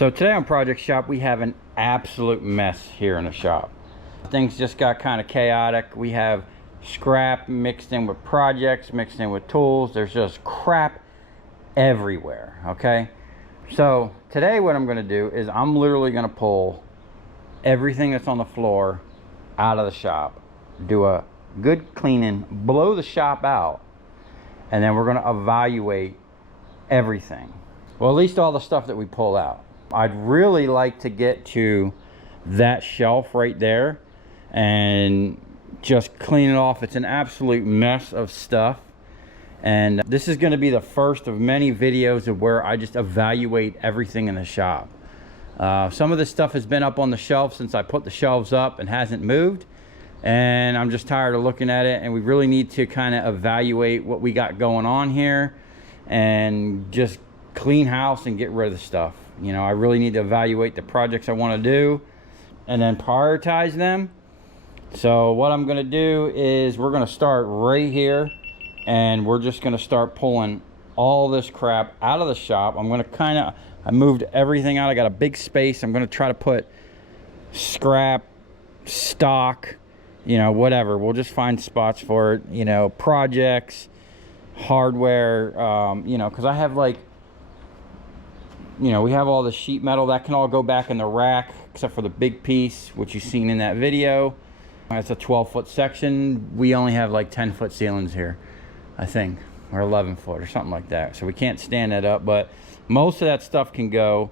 So today on Project Shop, we have an absolute mess here in the shop. Things just got kind of chaotic. We have scrap mixed in with projects, mixed in with tools. There's just crap everywhere, okay? So today what I'm gonna do is I'm literally gonna pull everything that's on the floor out of the shop, do a good cleaning, blow the shop out, and then we're gonna evaluate everything. Well, at least all the stuff that we pull out. I'd really like to get to that shelf right there and just clean it off. It's an absolute mess of stuff. And this is going to be the first of many videos of where I just evaluate everything in the shop. Some of this stuff has been up on the shelf since I put the shelves up and hasn't moved. And I'm just tired of looking at it. And we really need to kind of evaluate what we got going on here and just clean house and get rid of the stuff. You know, I really need to evaluate the projects I want to do and then prioritize them. So what I'm going to do is we're going to start right here, and we're just going to start pulling all this crap out of the shop. I'm going to I moved everything out. I got a big space. I'm going to try to put scrap, stock, you know, whatever. We'll just find spots for it, you know, projects, hardware, you know, because I have like, you know, we have all the sheet metal that can all go back in the rack except for the big piece, which you've seen in that video. It's a 12-foot section. We only have like 10-foot ceilings here, I think, or 11-foot or something like that. So we can't stand that up, but most of that stuff can go.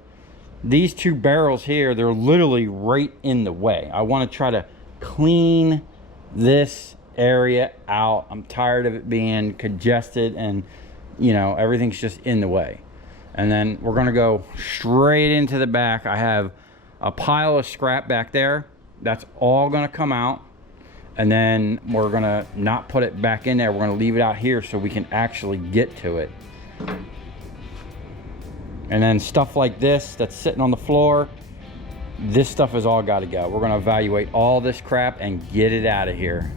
These two barrels here, they're literally right in the way. I want to try to clean this area out. I'm tired of it being congested and, you know, everything's just in the way. And then we're gonna go straight into the back. I have a pile of scrap back there. That's all gonna come out. And then we're gonna not put it back in there. We're gonna leave it out here so we can actually get to it. And then stuff like this that's sitting on the floor, this stuff has all gotta go. We're gonna evaluate all this crap and get it out of here.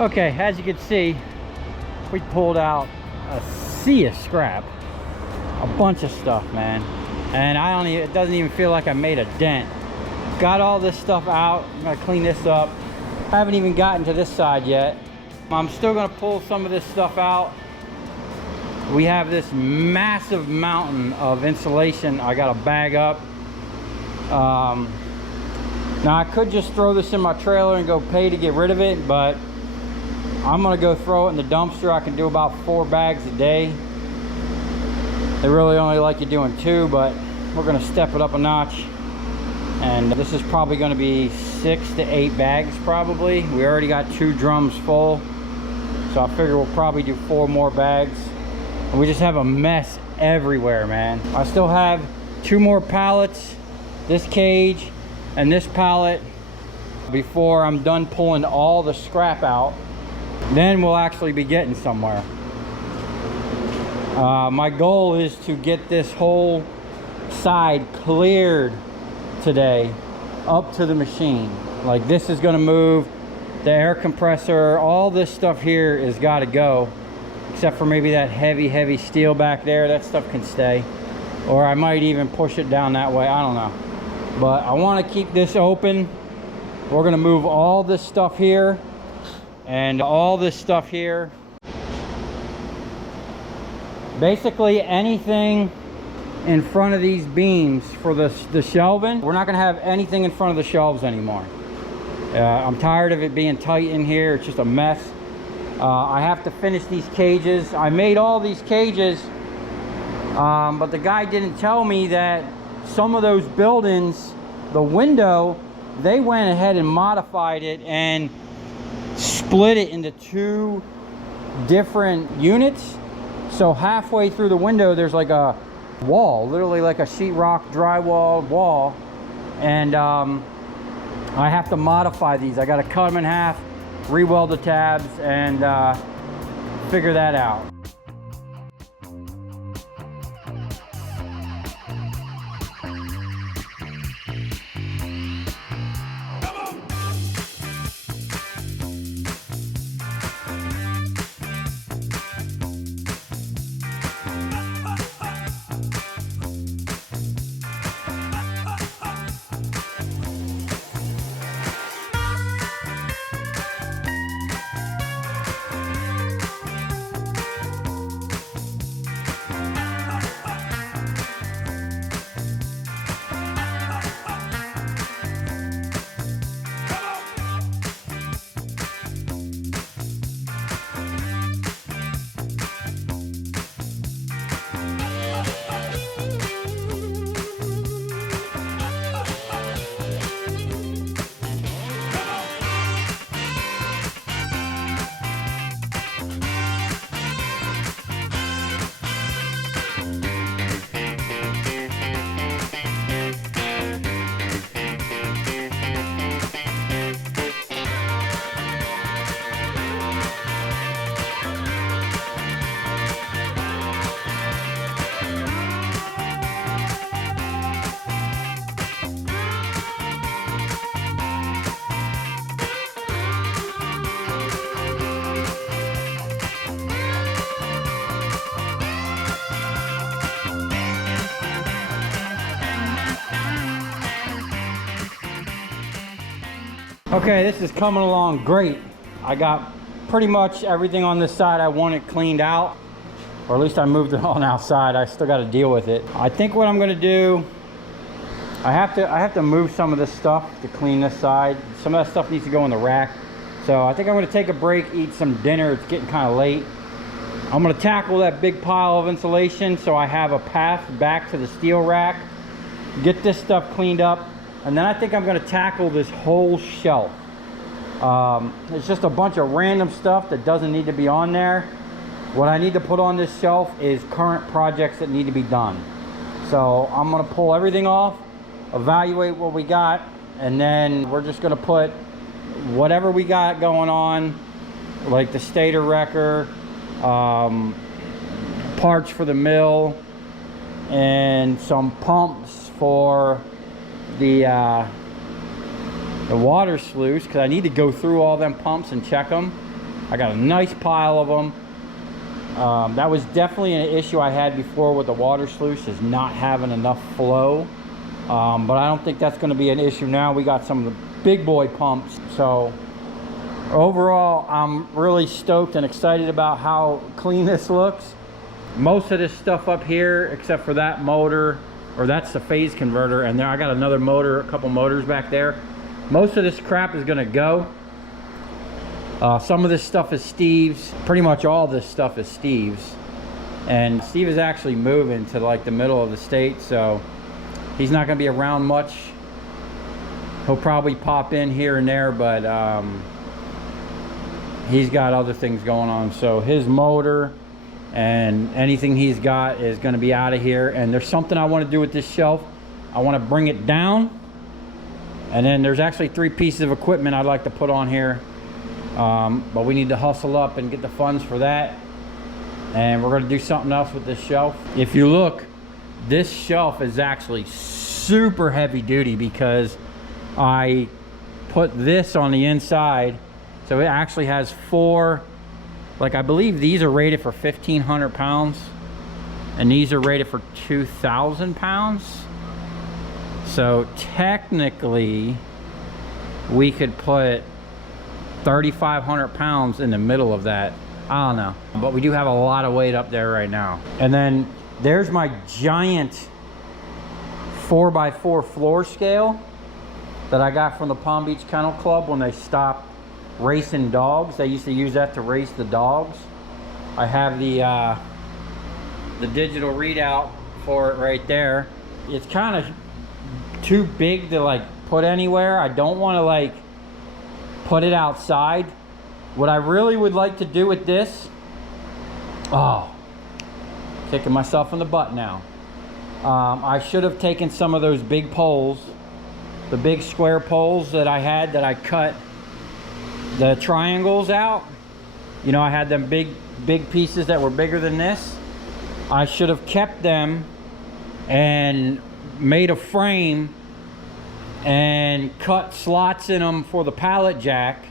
Okay, as you can see, we pulled out a sea of scrap, a bunch of stuff, man, and it doesn't even feel like I made a dent. Got all this stuff out. I'm gonna clean this up. Haven't even gotten to this side yet. I'm still gonna pull some of this stuff out. We have this massive mountain of insulation I gotta bag up. Now I could just throw this in my trailer and go pay to get rid of it, but I'm gonna go throw it in the dumpster. I can do about 4 bags a day. They really only like you doing 2, but we're gonna step it up a notch. And this is probably gonna be 6 to 8 bags probably. We already got 2 drums full. So I figure we'll probably do 4 more bags. And we just have a mess everywhere, man. I still have 2 more pallets, this cage and this pallet, before I'm done pulling all the scrap out. Then we'll actually be getting somewhere. My goal is to get this whole side cleared today up to the machine. Like, this is gonna move. The air compressor, all this stuff here is gotta go, except for maybe that heavy steel back there. That stuff can stay, or I might even push it down that way. I don't know, but I want to keep this open. We're gonna move all this stuff here and all this stuff here. Basically anything in front of these beams for the shelving. We're not gonna have anything in front of the shelves anymore. I'm tired of it being tight in here. It's just a mess. I have to finish these cages. I made all these cages, but the guy didn't tell me that some of those buildings, the window, they went ahead and modified it and split it into 2 different units. So halfway through the window, there's like a wall, literally like a sheetrock drywall wall. And I have to modify these. I got to cut them in half, re-weld the tabs, and figure that out. Okay, this is coming along great. I got pretty much everything on this side I want it cleaned out, or at least I moved it on outside. I still got to deal with it. I think what I'm going to do, I have to move some of this stuff to clean this side. Some of that stuff needs to go in the rack. So I think I'm going to take a break, eat some dinner. It's getting kind of late. I'm going to tackle that big pile of insulation so I have a path back to the steel rack, get this stuff cleaned up. And then I think I'm going to tackle this whole shelf. It's just a bunch of random stuff that doesn't need to be on there. What I need to put on this shelf is current projects that need to be done. So I'm going to pull everything off, evaluate what we got, and then we're just going to put whatever we got going on, like the stator wrecker, parts for the mill, and some pumps for the water sluice, because I need to go through all them pumps and check them. I got a nice pile of them. That was definitely an issue I had before with the water sluice, is not having enough flow. But I don't think that's going to be an issue now. We got some of the big boy pumps. So overall, I'm really stoked and excited about how clean this looks. Most of this stuff up here, except for that motor, or that's the phase converter, and there I got another motor, a couple motors back there. Most of this crap is gonna go. Some of this stuff is Steve's. Pretty much all this stuff is Steve's. And Steve is actually moving to like the middle of the state, so he's not gonna be around much. He'll probably pop in here and there, but he's got other things going on. So his motor and anything he's got is going to be out of here. And there's something I want to do with this shelf. I want to bring it down, and then there's actually 3 pieces of equipment I'd like to put on here, but we need to hustle up and get the funds for that. And we're going to do something else with this shelf. If you look, this shelf is actually super heavy duty because I put this on the inside, so it actually has 4, like I believe these are rated for 1,500 pounds and these are rated for 2,000 pounds. So technically we could put 3,500 pounds in the middle of that. I don't know, but we do have a lot of weight up there right now. And then there's my giant 4x4 floor scale that I got from the Palm Beach Kennel Club when they stopped racing dogs. They used to use that to race the dogs. I have the digital readout for it right there. It's kind of too big to like put anywhere. I don't want to like put it outside. What I really would like to do with this, oh, kicking myself in the butt now. I should have taken some of those big poles, the big square poles that I had, that I cut the triangles out. You know, I had them big pieces that were bigger than this. I should have kept them and made a frame and cut slots in them for the pallet jack,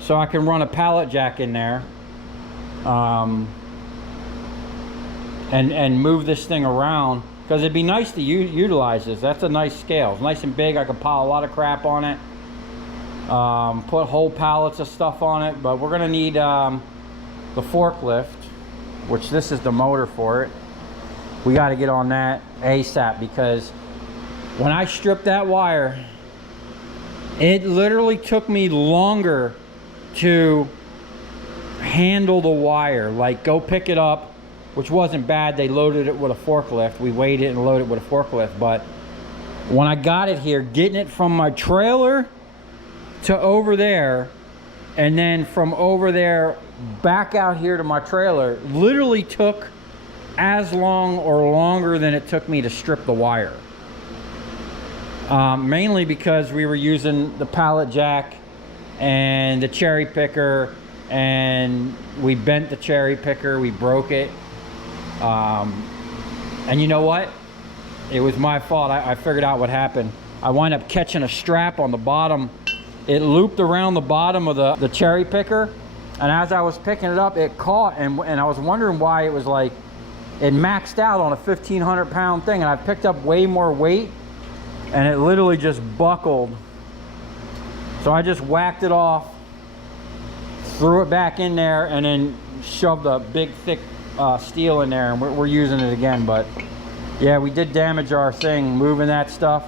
so I can run a pallet jack in there, and move this thing around, because it'd be nice to utilize this. That's a nice scale. It's nice and big. I could pile a lot of crap on it, put whole pallets of stuff on it. But we're gonna need the forklift, which this is the motor for it. We got to get on that ASAP, because when I stripped that wire, it literally took me longer to handle the wire. Like, go pick it up, which wasn't bad. They loaded it with a forklift. We weighed it and loaded it with a forklift. But when I got it here, getting it from my trailer to over there, and then from over there back out here to my trailer, literally took as long or longer than it took me to strip the wire. Mainly because we were using the pallet jack and the cherry picker, and we bent the cherry picker, we broke it. And you know what? It was my fault. I figured out what happened. I wound up catching a strap on the bottom. It looped around the bottom of the cherry picker, and as I was picking it up, it caught, and I was wondering why it was like, it maxed out on a 1,500 pound thing, and I picked up way more weight, and it literally just buckled. So I just whacked it off, threw it back in there, and then shoved a big thick steel in there, and we're using it again. But yeah, we did damage our thing moving that stuff,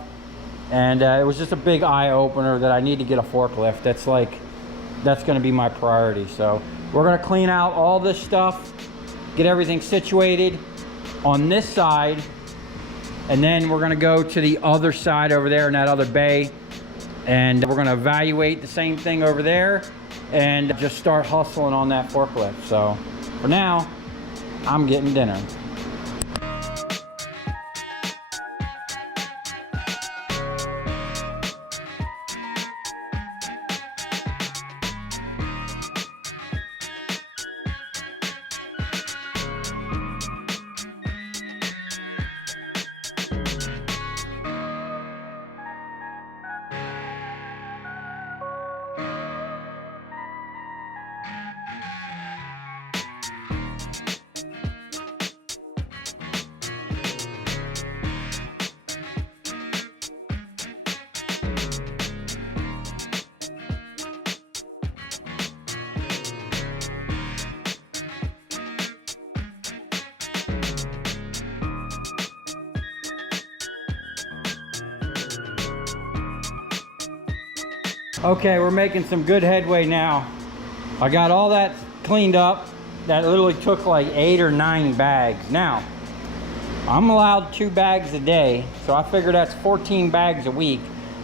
and it was just a big eye-opener that I need to get a forklift. That's going to be my priority. So we're going to clean out all this stuff, get everything situated on this side, and then we're going to go to the other side over there in that other bay, and we're going to evaluate the same thing over there and just start hustling on that forklift. So for now, I'm getting dinner. Okay, we're making some good headway now. I got all that cleaned up. That literally took like 8 or 9 bags. Now, I'm allowed 2 bags a day, so I figure that's 14 bags a week.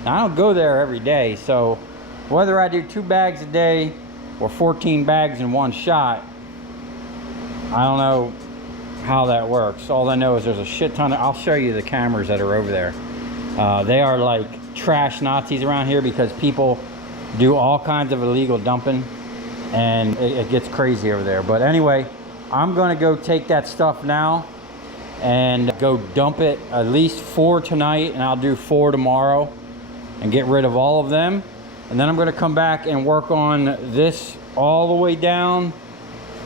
Now, I don't go there every day, so whether I do 2 bags a day or 14 bags in one shot, I don't know how that works. All I know is there's a shit ton of, I'll show you the cameras that are over there. They are like trash Nazis around here, because people do all kinds of illegal dumping, and it gets crazy over there. But anyway, I'm gonna go take that stuff now and go dump it, at least 4 tonight, and I'll do 4 tomorrow, and get rid of all of them. And then I'm gonna come back and work on this all the way down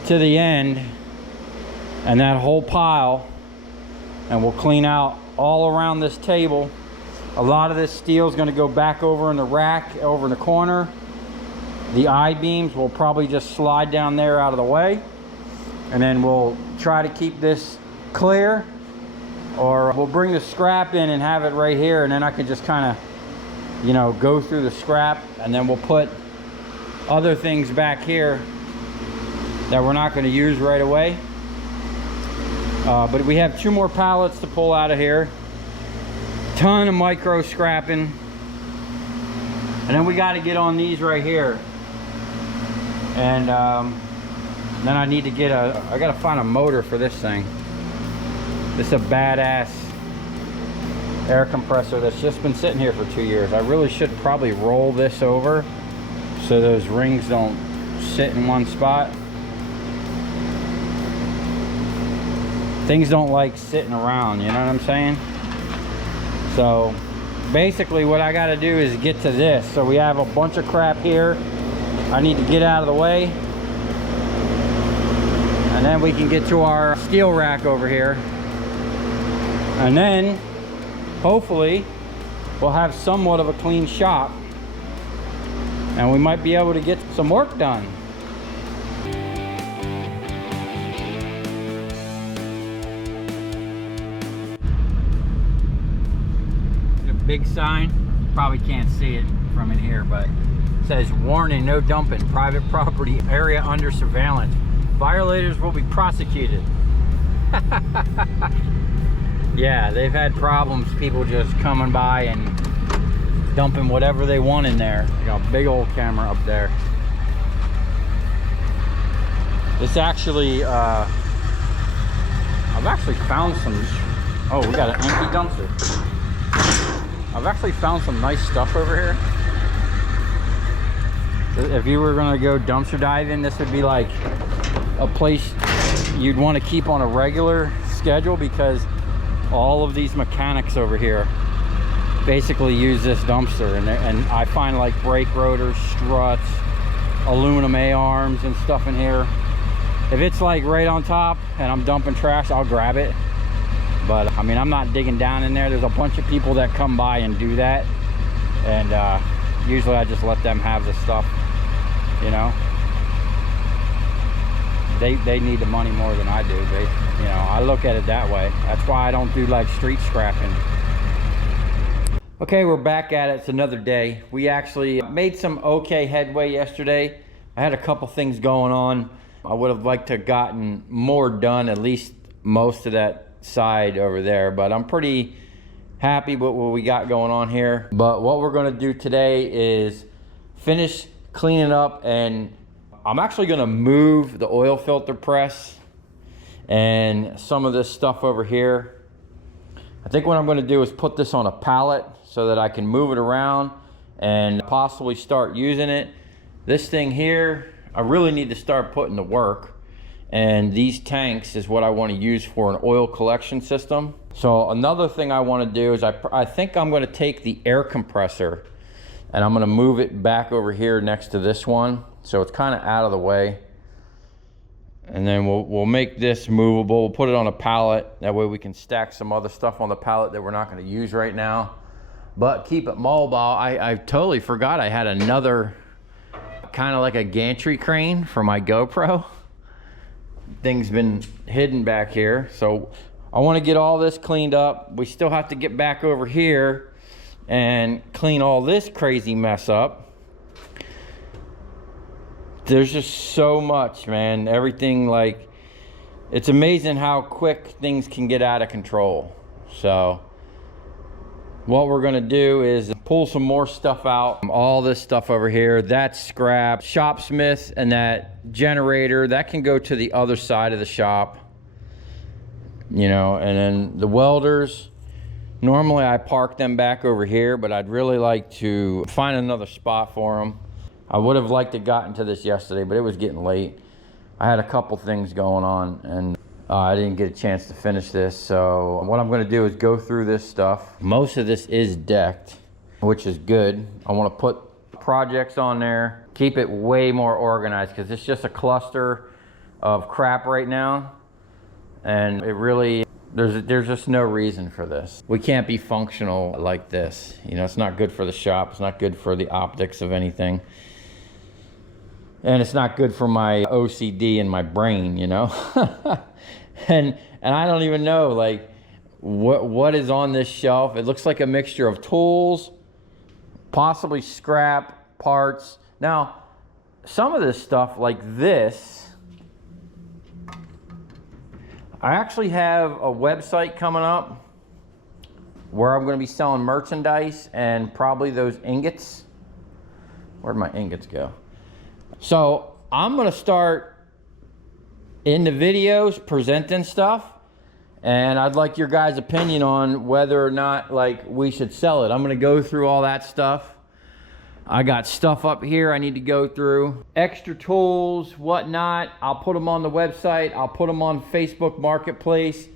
to the end, and that whole pile, and we'll clean out all around this table. A lot of this steel is going to go back over in the rack over in the corner. The I-beams will probably just slide down there out of the way, and then we'll try to keep this clear or we'll bring the scrap in and have it right here, and then I can just kind of, you know, go through the scrap, and then we'll put other things back here that we're not going to use right away. But we have 2 more pallets to pull out of here. Ton of micro scrapping. And then we got to get on these right here. And then I need to get I got to find a motor for this thing. This is a badass air compressor that's just been sitting here for 2 years. I really should probably roll this over so those rings don't sit in one spot. Things don't like sitting around, you know what I'm saying? So basically what I got to do is get to this. So we have a bunch of crap here I need to get out of the way, and then we can get to our steel rack over here, and then hopefully we'll have somewhat of a clean shop and we might be able to get some work done. Big sign, you probably can't see it from in here, but it says warning, no dumping, private property area under surveillance, violators will be prosecuted. Yeah, they've had problems, people just coming by and dumping whatever they want in there. They got a big old camera up there. It's actually I've actually found some, oh, we got an empty dumpster. I've actually found some nice stuff over here. If you were gonna go dumpster diving, this would be like a place you'd want to keep on a regular schedule, because all of these mechanics over here basically use this dumpster, and I find like brake rotors, struts, aluminum A-arms and stuff in here. If it's like right on top and I'm dumping trash, I'll grab it. But I mean, I'm not digging down in there. There's a bunch of people that come by and do that, and usually I just let them have the stuff, you know. They need the money more than I do. You know, I look at it that way. That's why I don't do like street scrapping. Okay, we're back at it. It's another day. We actually made some okay headway yesterday. I had a couple things going on. I would have liked to have gotten more done, at least most of that side over there, but I'm pretty happy with what we got going on here. But what we're going to do today is finish cleaning up, and I'm actually going to move the oil filter press and some of this stuff over here. I think what I'm going to do is put this on a pallet so that I can move it around and possibly start using it. This thing here, I really need to start putting to work. And these tanks is what I want to use for an oil collection system. So another thing I want to do is I think I'm going to take the air compressor and I'm going to move it back over here next to this one, so it's kind of out of the way. And then we'll make this movable. We'll put it on a pallet. That way we can stack some other stuff on the pallet that we're not going to use right now, but keep it mobile. I totally forgot I had another kind of like a gantry crane for my GoPro. Thing's been hidden back here, so I want to get all this cleaned up. We still have to get back over here and clean all this crazy mess up. There's just so much, man. Everything, like, it's amazing how quick things can get out of control. So what we're gonna do is pull some more stuff out. All this stuff over here, that's scrap. Shopsmith and that generator, that can go to the other side of the shop, you know. And then the welders, normally I park them back over here, but I'd really like to find another spot for them. I would have liked to gotten to this yesterday, but it was getting late. I had a couple things going on, and I didn't get a chance to finish this. So what I'm going to do is go through this stuff. Most of this is decked, which is good. I want to put projects on there, keep it way more organized, because it's just a cluster of crap right now, and it really, there's just no reason for this. We can't be functional like this. You know, it's not good for the shop. It's not good for the optics of anything. And it's not good for my OCD and my brain, you know. and I don't even know, like, what is on this shelf. It looks like a mixture of tools, possibly scrap parts. Now, some of this stuff like this, I actually have a website coming up where I'm going to be selling merchandise and probably those ingots. Where'd my ingots go? So I'm going to start in the videos presenting stuff, and I'd like your guys' opinion on whether or not like we should sell it. I'm going to go through all that stuff. I got stuff up here I need to go through. Extra tools, whatnot. I'll put them on the website. I'll put them on Facebook Marketplace.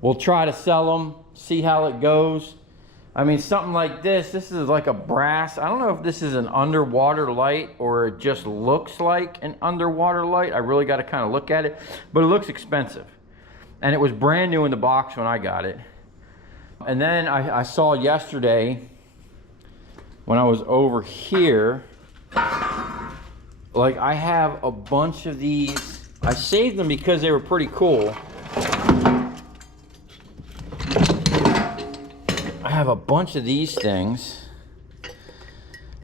We'll try to sell them, see how it goes. I mean, something like this is like a brass. I don't know if this is an underwater light or it just looks like an underwater light. I really got to kind of look at it, but it looks expensive. And it was brand new in the box when I got it. And then I saw yesterday when I was over here, like I have a bunch of these. I saved them because they were pretty cool. I have a bunch of these things.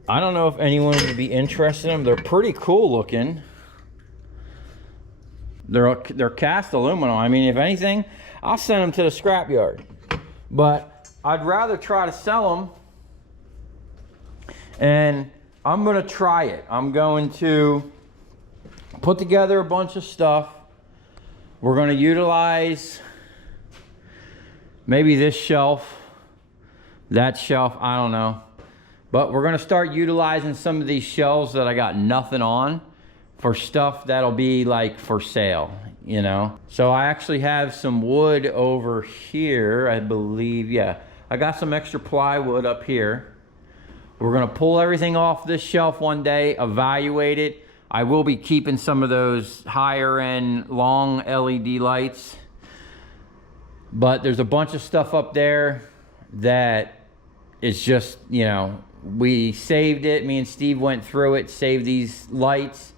I don't know if anyone would be interested in them. They're pretty cool looking. They're cast aluminum. I mean, if anything, I'll send them to the scrapyard. But I'd rather try to sell them. And I'm going to try it. I'm going to put together a bunch of stuff. We're going to utilize maybe this shelf, that shelf, I don't know. But we're going to start utilizing some of these shelves that I got nothing on for stuff that'll be like for sale, you know. So I actually have some wood over here, I believe. Yeah, I got some extra plywood up here. We're going to pull everything off this shelf one day, evaluate it. I will be keeping some of those higher end long LED lights. But there's a bunch of stuff up there that is just, you know, we saved it. Me and Steve went through it, saved these lights.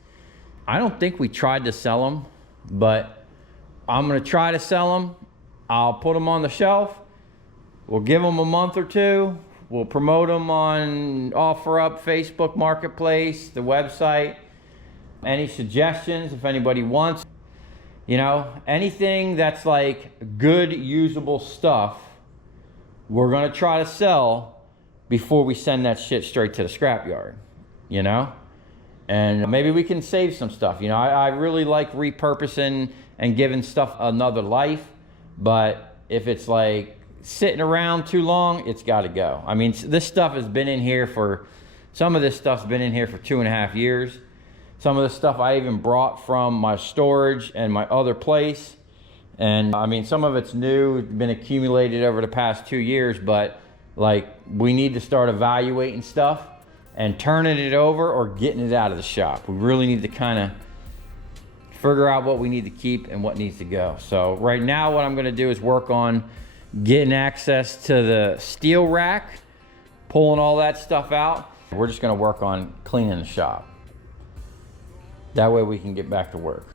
I don't think we tried to sell them, but I'm going to try to sell them. I'll put them on the shelf. We'll give them a month or two. We'll promote them on OfferUp, Facebook Marketplace, the website. Any suggestions if anybody wants, you know, anything that's like good usable stuff, we're going to try to sell before we send that shit straight to the scrapyard, you know? And maybe we can save some stuff. You know, I really like repurposing and giving stuff another life, but if it's like sitting around too long, it's got to go. I mean, this stuff has been in here for, some of this stuff's been in here for 2.5 years. Some of the stuff I even brought from my storage and my other place. And I mean, some of it's new, been accumulated over the past 2 years, but like we need to start evaluating stuff and turning it over or getting it out of the shop. We really need to kind of figure out what we need to keep and what needs to go. So right now what I'm going to do is work on getting access to the steel rack, pulling all that stuff out. We're just going to work on cleaning the shop. That way we can get back to work.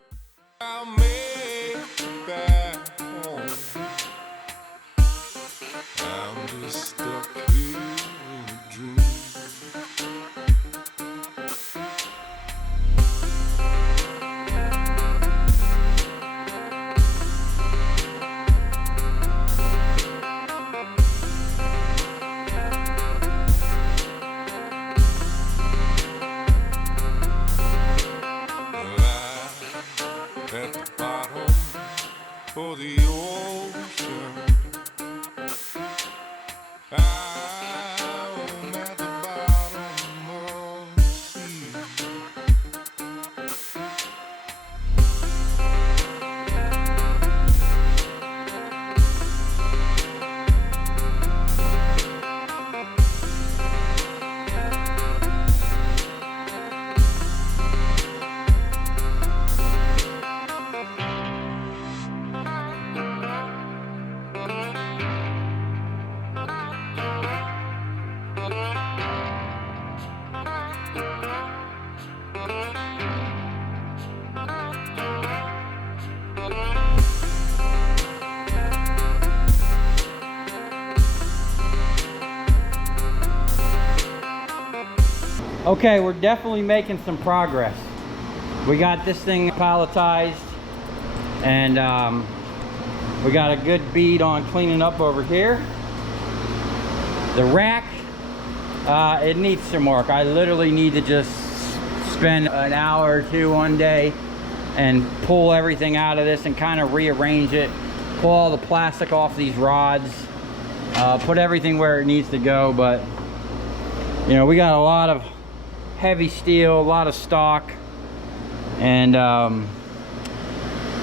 For the ocean, I'm at the bottom of the sea. Okay, we're definitely making some progress. We got this thing palletized, and we got a good bead on cleaning up over here. The rack, it needs some work. I literally need to just spend an hour or two one day and pull everything out of this and kind of rearrange it, pull all the plastic off these rods, put everything where it needs to go. But you know, we got a lot of heavy steel, a lot of stock, and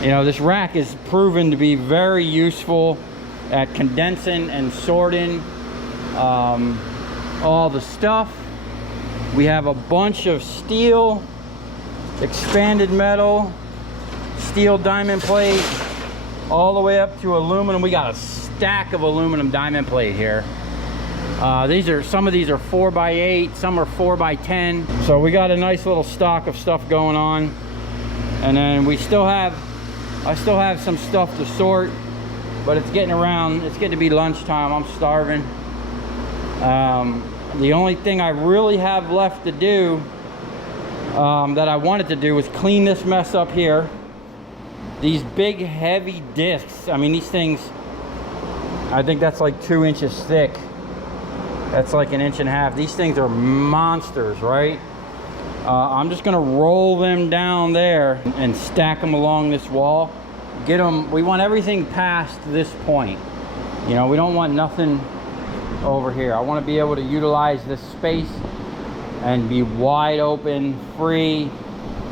you know, this rack is proven to be very useful at condensing and sorting all the stuff. We have a bunch of steel, expanded metal, steel diamond plate, all the way up to aluminum. We got a stack of aluminum diamond plate here. Some of these are 4x8, some are 4x10. So we got a nice little stock of stuff going on. And then I still have some stuff to sort, but it's getting to be lunchtime. I'm starving. The only thing I really have left to do, that I wanted to do, was clean this mess up here. These big heavy discs, I mean, these things, I think that's like 2 inches thick. That's like 1.5 inches. These things are monsters, right? I'm just gonna roll them down there and stack them along this wall. We want everything past this point. You know, we don't want nothing over here. I want to be able to utilize this space and be wide open, free,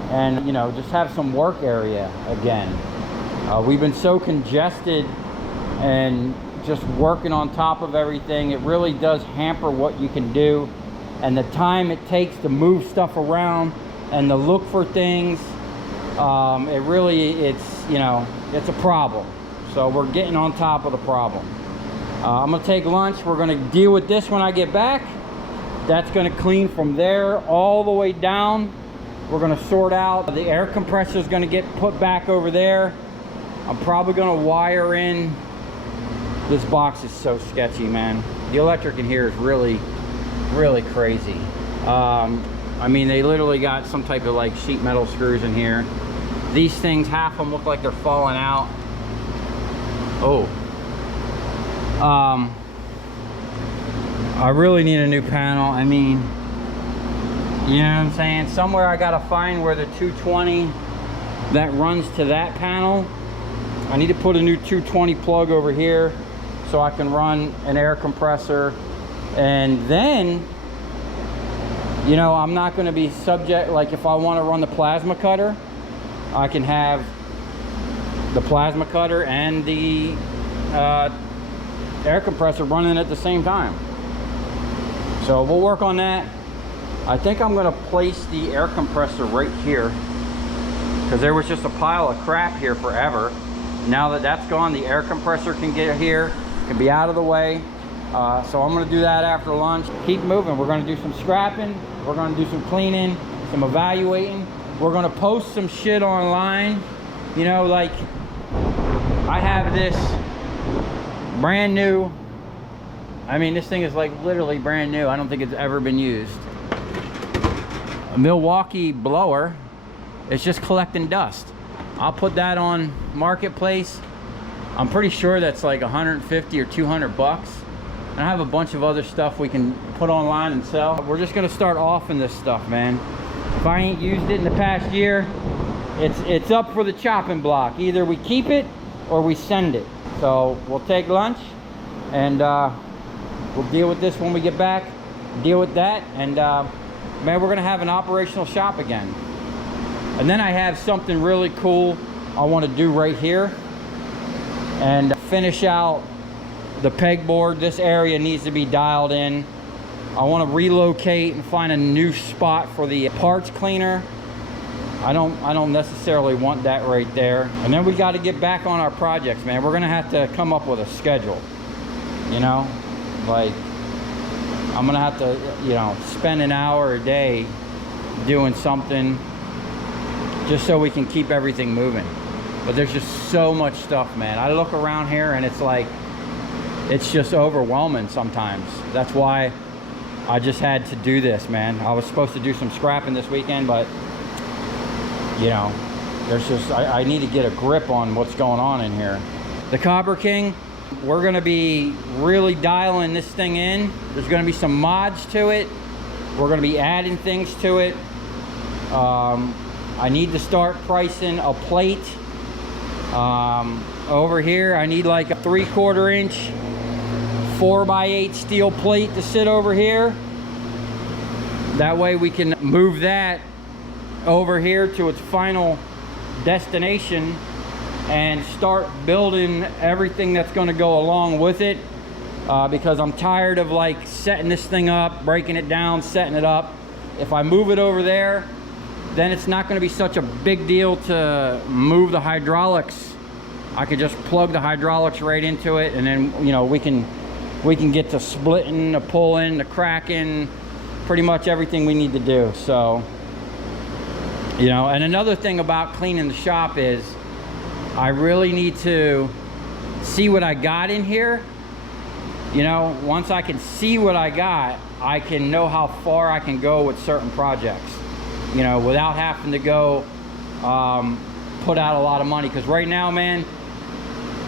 and, you know, just have some work area again. We've been so congested and just working on top of everything. It really does hamper what you can do, and the time it takes to move stuff around and to look for things. It's a problem. So we're getting on top of the problem. I'm gonna take lunch. We're gonna deal with this when I get back. That's gonna clean from there all the way down. We're gonna sort out. The air compressor is gonna get put back over there. I'm probably gonna wire in. This box is so sketchy, man. The electric in here is really, really crazy. I mean, they literally got some type of like sheet metal screws in here. These things, half of them look like they're falling out. Oh. I really need a new panel. I mean, you know what I'm saying? Somewhere I gotta find where the 220 that runs to that panel. I need to put a new 220 plug over here so I can run an air compressor. And then, you know, I'm not gonna be subject, like if I wanna run the plasma cutter, I can have the plasma cutter and the air compressor running at the same time. So we'll work on that. I think I'm gonna place the air compressor right here, because there was just a pile of crap here forever. Now that that's gone, the air compressor can get here, can be out of the way. So I'm gonna do that after lunch. Keep moving. We're gonna do some scrapping, we're gonna do some cleaning, some evaluating. We're gonna post some shit online. You know, like I have this brand new, I mean, this thing is like literally brand new. I don't think it's ever been used. A Milwaukee blower. It's just collecting dust. I'll put that on Marketplace. I'm pretty sure that's like 150 or 200 bucks. And I have a bunch of other stuff we can put online and sell. We're just gonna start offing this stuff, man. If I ain't used it in the past year, it's up for the chopping block. Either we keep it or we send it. So we'll take lunch and we'll deal with this when we get back, deal with that, and man, we're gonna have an operational shop again. And then I have something really cool I want to do right here and finish out the pegboard. This area needs to be dialed in. I want to relocate and find a new spot for the parts cleaner. I don't necessarily want that right there. And then we got to get back on our projects, man. We're gonna have to come up with a schedule, you know, like I'm gonna have to, you know, spend an hour a day doing something just so we can keep everything moving. But there's just so much stuff, man. I look around here and it's like, it's just overwhelming sometimes. That's why I just had to do this, man. I was supposed to do some scrapping this weekend, but you know, there's just, I need to get a grip on what's going on in here. The Copper King, we're gonna be really dialing this thing in. There's gonna be some mods to it. We're gonna be adding things to it. I need to start pricing a plate. Over here, I need like a 3/4 inch 4x8 steel plate to sit over here. That way we can move that over here to its final destination and start building everything that's going to go along with it, because I'm tired of like setting this thing up, breaking it down, setting it up. If I move it over there, then it's not going to be such a big deal to move the hydraulics. I could just plug the hydraulics right into it, and then, you know, we can get to splitting, the pulling, the cracking, pretty much everything we need to do. So, you know, and another thing about cleaning the shop is I really need to see what I got in here. You know, once I can see what I got, I can know how far I can go with certain projects, you know, without having to go put out a lot of money. Because right now, man,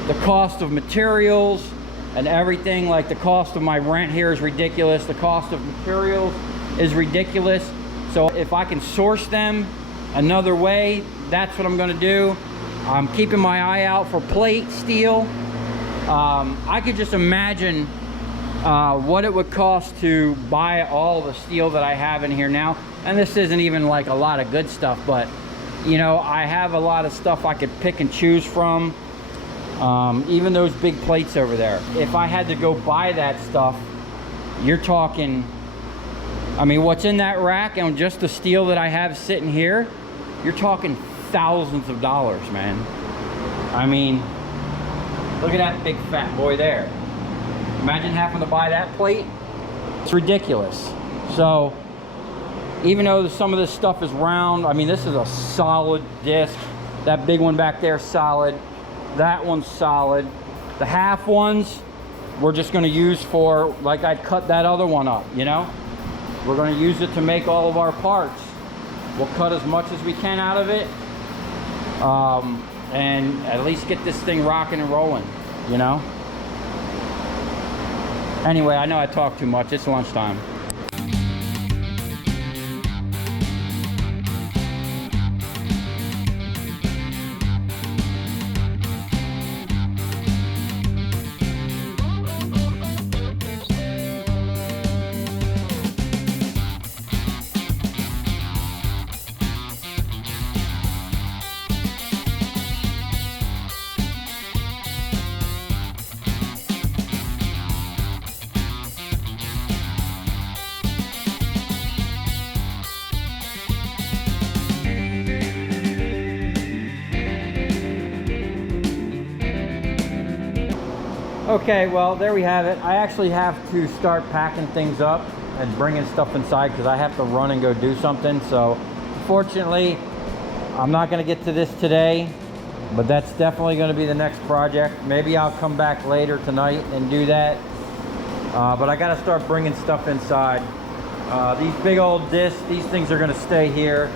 the cost of materials and everything, like the cost of my rent here is ridiculous. The cost of materials is ridiculous. So if I can source them another way, that's what I'm gonna do. I'm keeping my eye out for plate steel. I could just imagine what it would cost to buy all the steel that I have in here now. And this isn't even like a lot of good stuff, but you know, I have a lot of stuff I could pick and choose from. Even those big plates over there. If I had to go buy that stuff, you're talking, I mean, what's in that rack and just the steel that I have sitting here, you're talking thousands of dollars, man. I mean, look at that big fat boy there. Imagine having to buy that plate. It's ridiculous. So even though some of this stuff is round, I mean, this is a solid disc. That big one back there, solid. That one's solid. The half ones, we're just gonna use for, like I'd cut that other one up, you know? We're gonna use it to make all of our parts. We'll cut as much as we can out of it, and at least get this thing rocking and rolling, you know? Anyway, I know I talk too much. It's lunchtime. Okay, well, there we have it. I actually have to start packing things up and bringing stuff inside because I have to run and go do something. So unfortunately, I'm not going to get to this today, but that's definitely going to be the next project. Maybe I'll come back later tonight and do that. But I got to start bringing stuff inside. These big old discs, these things are going to stay here.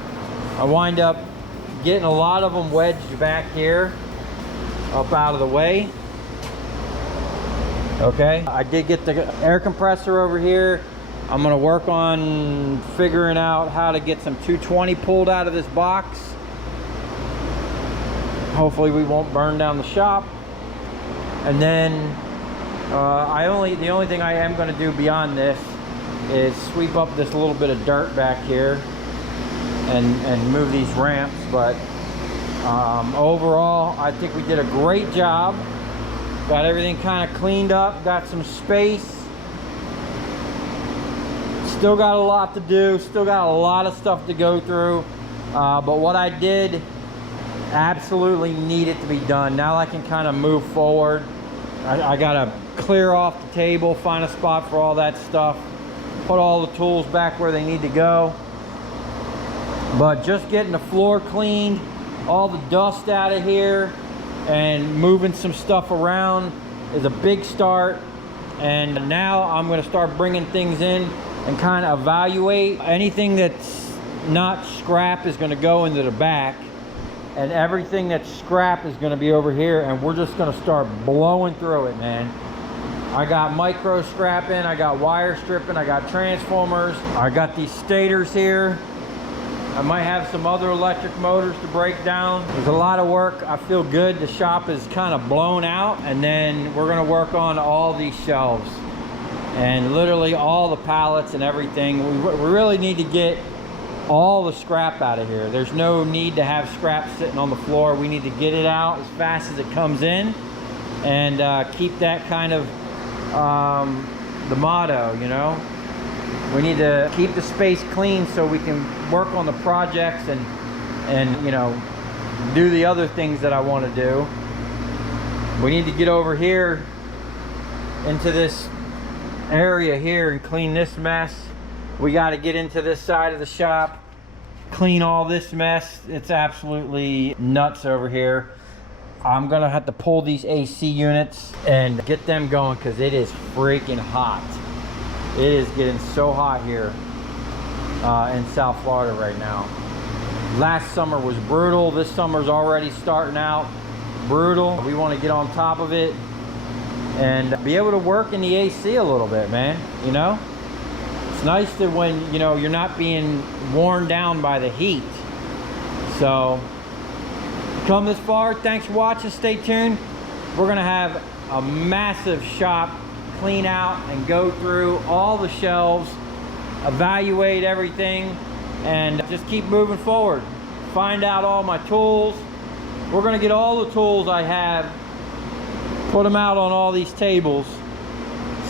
I wind up getting a lot of them wedged back here, up out of the way. Okay, I did get the air compressor over here. I'm gonna work on figuring out how to get some 220 pulled out of this box. Hopefully we won't burn down the shop. And then the only thing I am gonna do beyond this is sweep up this little bit of dirt back here and move these ramps. But overall, I think we did a great job. Got everything kind of cleaned up, got some space. Still got a lot to do, still got a lot of stuff to go through. But what I did absolutely needed to be done. Now I can kind of move forward. I gotta clear off the table, find a spot for all that stuff, put all the tools back where they need to go. But just getting the floor cleaned, all the dust out of here, and moving some stuff around is a big start. And now I'm going to start bringing things in and kind of evaluate. Anything that's not scrap is going to go into the back, and everything that's scrap is going to be over here, and we're just going to start blowing through it, man. I got micro scrapping, I got wire stripping, I got transformers, I got these stators here. I might have some other electric motors to break down. There's a lot of work. I feel good. The shop is kind of blown out, and then we're gonna work on all these shelves and literally all the pallets and everything. We really need to get all the scrap out of here. There's no need to have scrap sitting on the floor. We need to get it out as fast as it comes in, and keep that kind of the motto, you know. We need to keep the space clean so we can work on the projects and you know, do the other things that I want to do. We need to get over here into this area here and clean this mess. We got to get into this side of the shop, clean all this mess. It's absolutely nuts over here. I'm gonna have to pull these AC units and get them going because it is freaking hot. It is getting so hot here in South Florida right now. Last summer was brutal. This summer's already starting out brutal. We want to get on top of it and be able to work in the AC a little bit, man. You know, it's nice that when, you know, you're not being worn down by the heat. So come this far, thanks for watching. Stay tuned. We're gonna have a massive shop, clean out and go through all the shelves, evaluate everything, and just keep moving forward. Find out all my tools. We're gonna get all the tools I have, put them out on all these tables,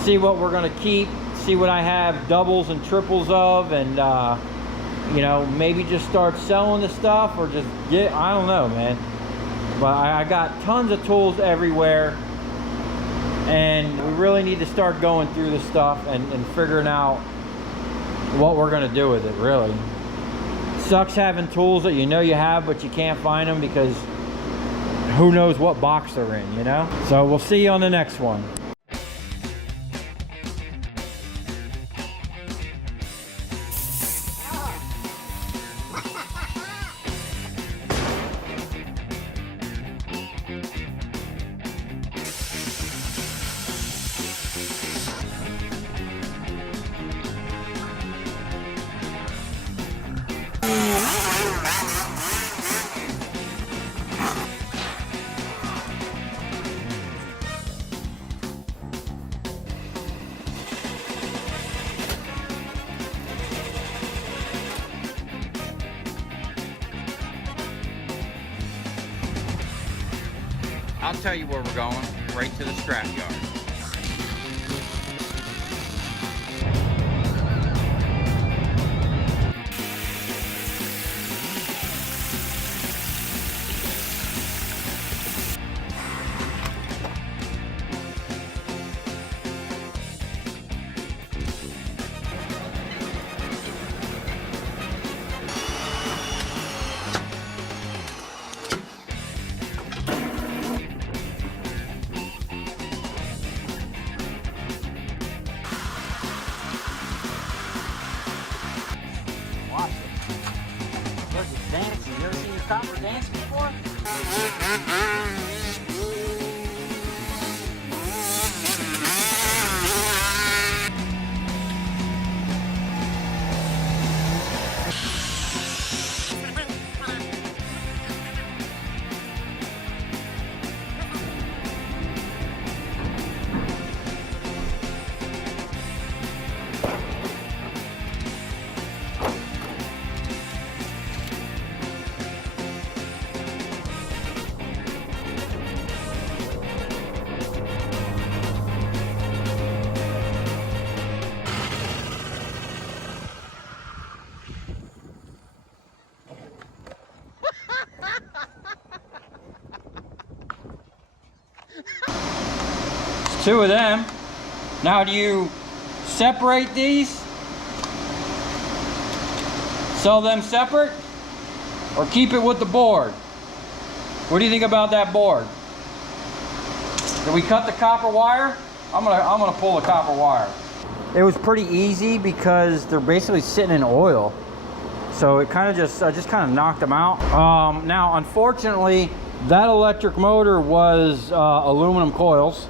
see what we're gonna keep, see what I have doubles and triples of, and you know, maybe just start selling the stuff, or just get, I don't know, man. But I got tons of tools everywhere, and we really need to start going through the stuff and figuring out what we're gonna do with it, really. Sucks having tools that you know you have, but you can't find them because who knows what box they're in, you know? So we'll see you on the next one. I'll tell you where we're going, right to the scrap yard. Dancing. You ever seen your copper dance before? Two of them. Now, do you separate these? Sell them separate? Or keep it with the board? What do you think about that board? Do we cut the copper wire? I'm gonna pull the copper wire. it was pretty easy because they're basically sitting in oil. So it kind of just kind of knocked them out. Now, unfortunately, that electric motor was aluminum coils.